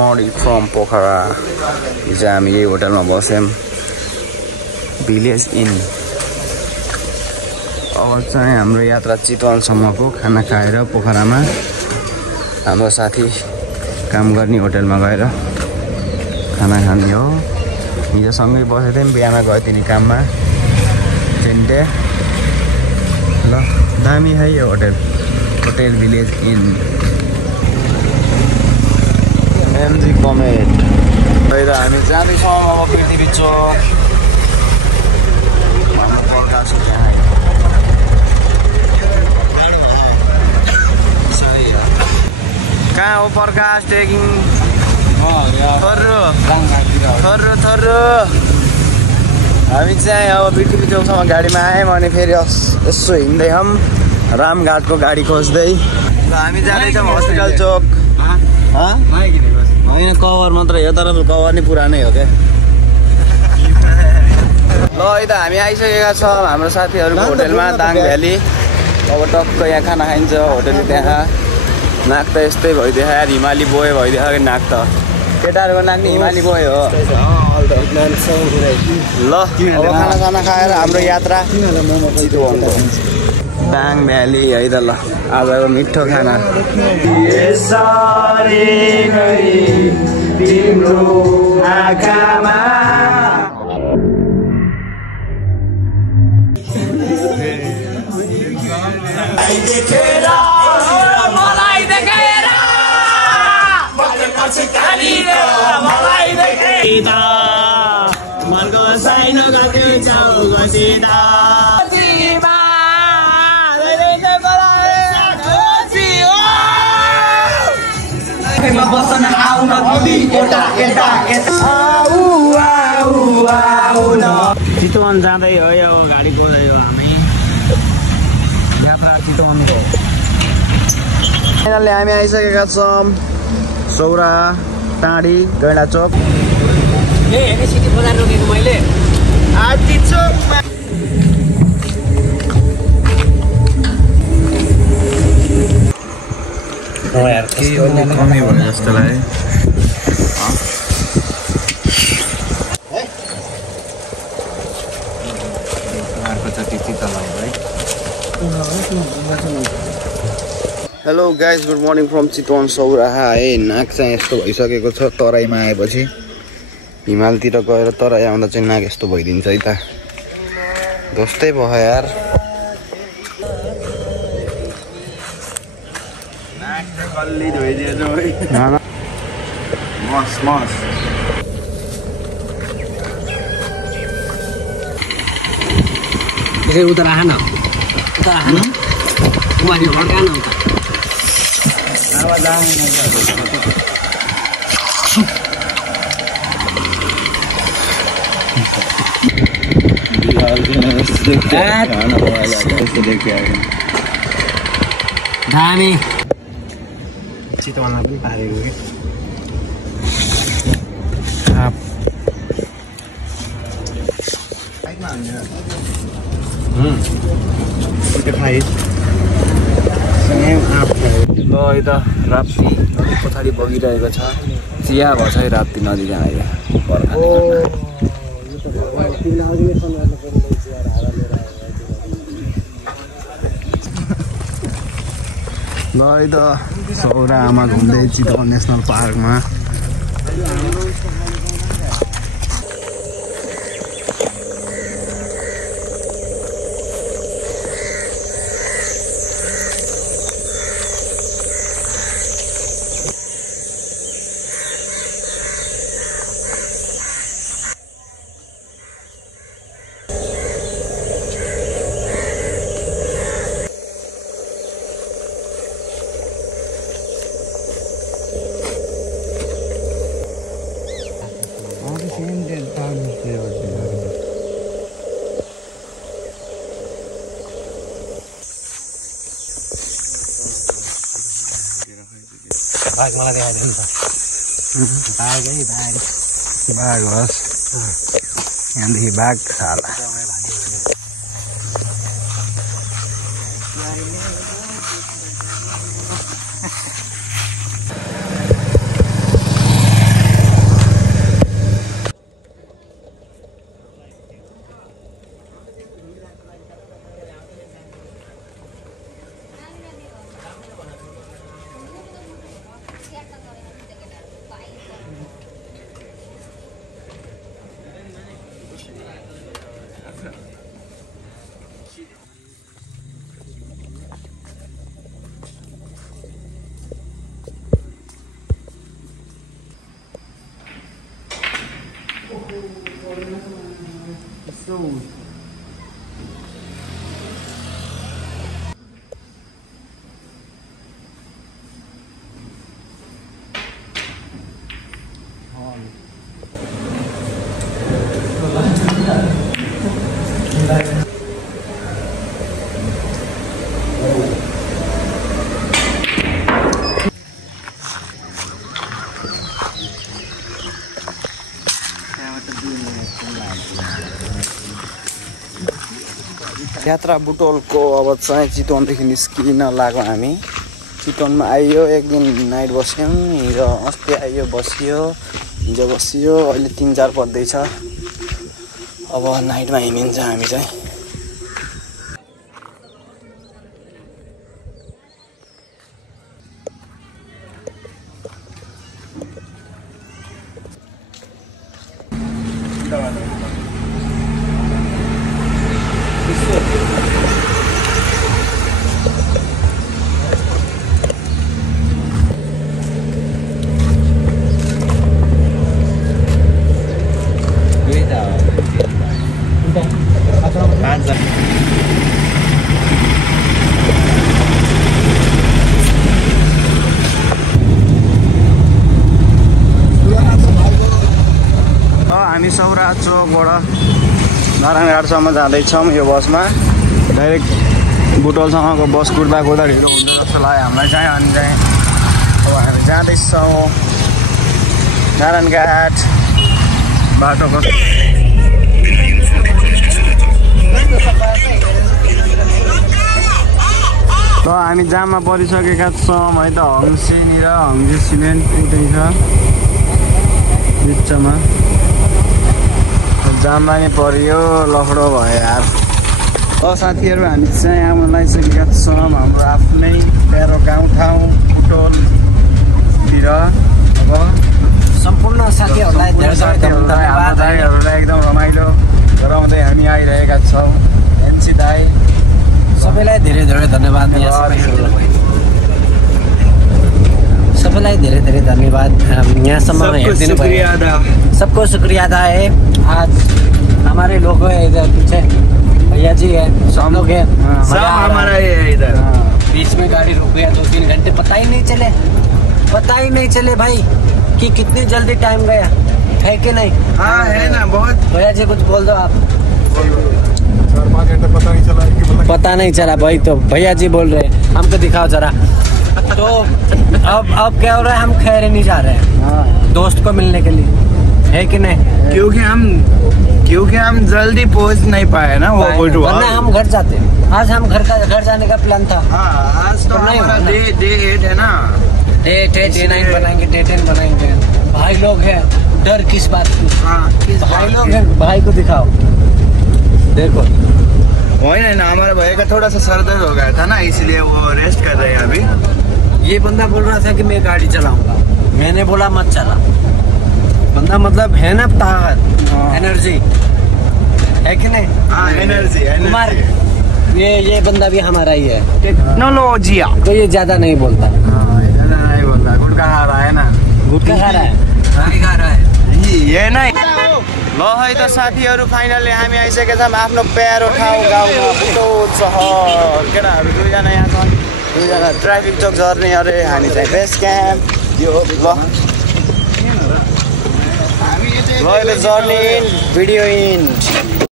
morning from Pokhara. हिजो हामी यही होटलमा बस्यौं, भिलेज इन। अब चाहिँ हाम्रो यात्रा चितवनसम्मको खाना खाएर पोखरामा हाम्रो साथी काम गर्ने होटलमा गएर खाना खाने हो। हिजो सँगै बसेको थियौँ, बिहामा गयो तिनी काममा चेन्टे। ल दामी है यो hotel, hotel village in MG कमेट। र हामी जाँदैछौँ अब पृथ्वी चोक। कहाँ हो प्रकाश टेकिङ? थर्रो हामी चाहिँ अब पृथ्वी चोकसम्म गाडीमा आयौँ अनि फेरि यसो हिँड्दै हौँ रामघाटको गाडी खोज्दै। र हामी जाँदैछौँ हस्पिटल चोक। होइन कभर मात्र हो, तर कभर नै पुरानै हो क्या। ल यता हामी आइसकेका छौँ हाम्रो साथीहरूको होटलमा दाङ भ्याली। अब टक्क यहाँ खाना खाइन्छ होटल त्यहाँ। नाक त यस्तै भइदियो यार, हिमाली बोय भइदियो कि नाक त। केटाहरूको नाक नि हिमाली बोय हो। ल अब खाना खाएर हाम्रो यात्रा चितवनको दाङ भ्याली है त। ल आजको मिठो खाना चितवन जाँदै हो यो गाडी कुदाइ हो हामी यात्रा चितवनको। फाइनली हामी आइसकेका छौँ सौरा टाँडी गैँडा चोक। सिटी बजार रोकेको मैले आदि चोकमा। कमी भयो जस्तो लाग्यो। Hello guys, good morning from Chitwan Sauraha है। नाक चाहिँ यस्तो भइसकेको छ तराईमा आएपछि। हिमालतिर गएर तराई आउँदा चाहिँ नाक यस्तो भइदिन्छ है त। जस्तै भयो यार। नाक चाहिँ कल्ली धोइदिएछ है। मस उता राख न, उता राख न, उमाथि भड्का न उता। दामी चितवनलाई पनि पारेको कि ल यता राप्ती नदी पछाडि बगिरहेको छ। चिया भएछ है राप्ती नदी जहाँ ल त सौरा आमा घुम्दै चितवन नेसनल पार्कमा। बाघ मलाई देखाइदियो नि त। बाघ होस् यहाँदेखि बाघ छाला। यात्रा बुटोलको अब चाहिँ चितवनदेखि निस्किन लाग्यो हामी। चितवनमा आइयो, एक दिन नाइट बस्यौँ, हिजो अस्ति आइयो बसियो, हिजो बसियो, अहिले 3-4 पर्दैछ। अब नाइटमा हिँडिन्छ हामी चाहिँ। हामी सौरा चोकबाट नारायणघाटसम्म जाँदैछौँ यो बसमा। डाइरेक्ट बुटोलसम्मको बस कुर्दा कुर्दा ढिलो हुन्छ जस्तो लाग्यो हामीलाई चाहिँ। अनि चाहिँ अब हामी जाँदैछौँ नारायणघाट बाटोको। त हामी जाममा परिसकेका छौँ है त। हङ्सेनिर हङ्से सिमेन्ट उतै छ बिचमा। जाममा नि परियो, लफडो भयो यार। साथीहरू हामी चाहिँ आउन लागिसकेका छौँ हाम्रो आफ्नै प्यारो गाउँठाउँ बुटोलतिर। अब सम्पूर्ण साथीहरूलाई एकदम रमाइलो गराउँदै हामी आइरहेका छौँ। एनसी दाई सबैलाई धेरै धेरै धन्यवाद। सबैलाई धेरै धेरै धन्यवाद यहाँसम्म हेरिदिनु भयो। सबको शुक्रिया अदा है। आज हमारे लोग हैं इधर पीछे, भैया जी है, सब लोग है, सब हमारा ही है इधर। बीच में गाड़ी रुक गया 2-3 घंटे, पता ही नहीं चले भाई कि कितनी जल्दी टाइम गया है कि नहीं। हाँ है ना बहुत। भैया जी कुछ बोल दो आप। 4-5 घंटे पता नहीं चला भाई। तो भैया जी बोल रहे हैं हमको दिखाओ जरा। तो अब क्या हो रहा है, हम खैर नहीं जा रहे हैं दोस्त को मिलने के लिए, है कि नहीं। क्योंकि हम जल्दी पहुंच नहीं पाए ना वो वरना हम घर जाते। आज हम घर जाने का प्लान था। आज तो हमारा डे 8 है ना। डे 9 बनाएंगे, डे 10 बनाएंगे। भाई लोग हैं, डर किस बात की। भाई लोग हैं, भाई को दिखाओ, देखो। वही ना हमारे भाई का थोड़ा सा सर दर्द हो गया था ना, इसलिए वो रेस्ट कर रहे हैं अभी। ये बंदा बोल रहा था कि मैं गाड़ी चलाऊंगा, मैंने बोला मत चला। बंदा मतलब है ना ताकत, एनर्जी है कि नहीं। हाँ एनर्जी। कुमार ये बंदा भी हमारा ही है। टेक्नोलॉजी तो ये ज्यादा नहीं बोलता। नहीं बोल्दा, गुटखा खा रहा है ना। गुटखा खा रहा है, खा रहा है ये नहीं। ल है त साथीहरू, फाइनली हामी आइसकेका छौँ आफ्नो प्यारो ठाउँ गाउँमा बुटोल सहर। केटाहरू 2जना यहाँ छन्, 2जना ट्राफिक चौक झर्ने। अरे हामी चाहिँ बेस क्याम्प यो। ल अहिले जर्नी इन भिडियो इन।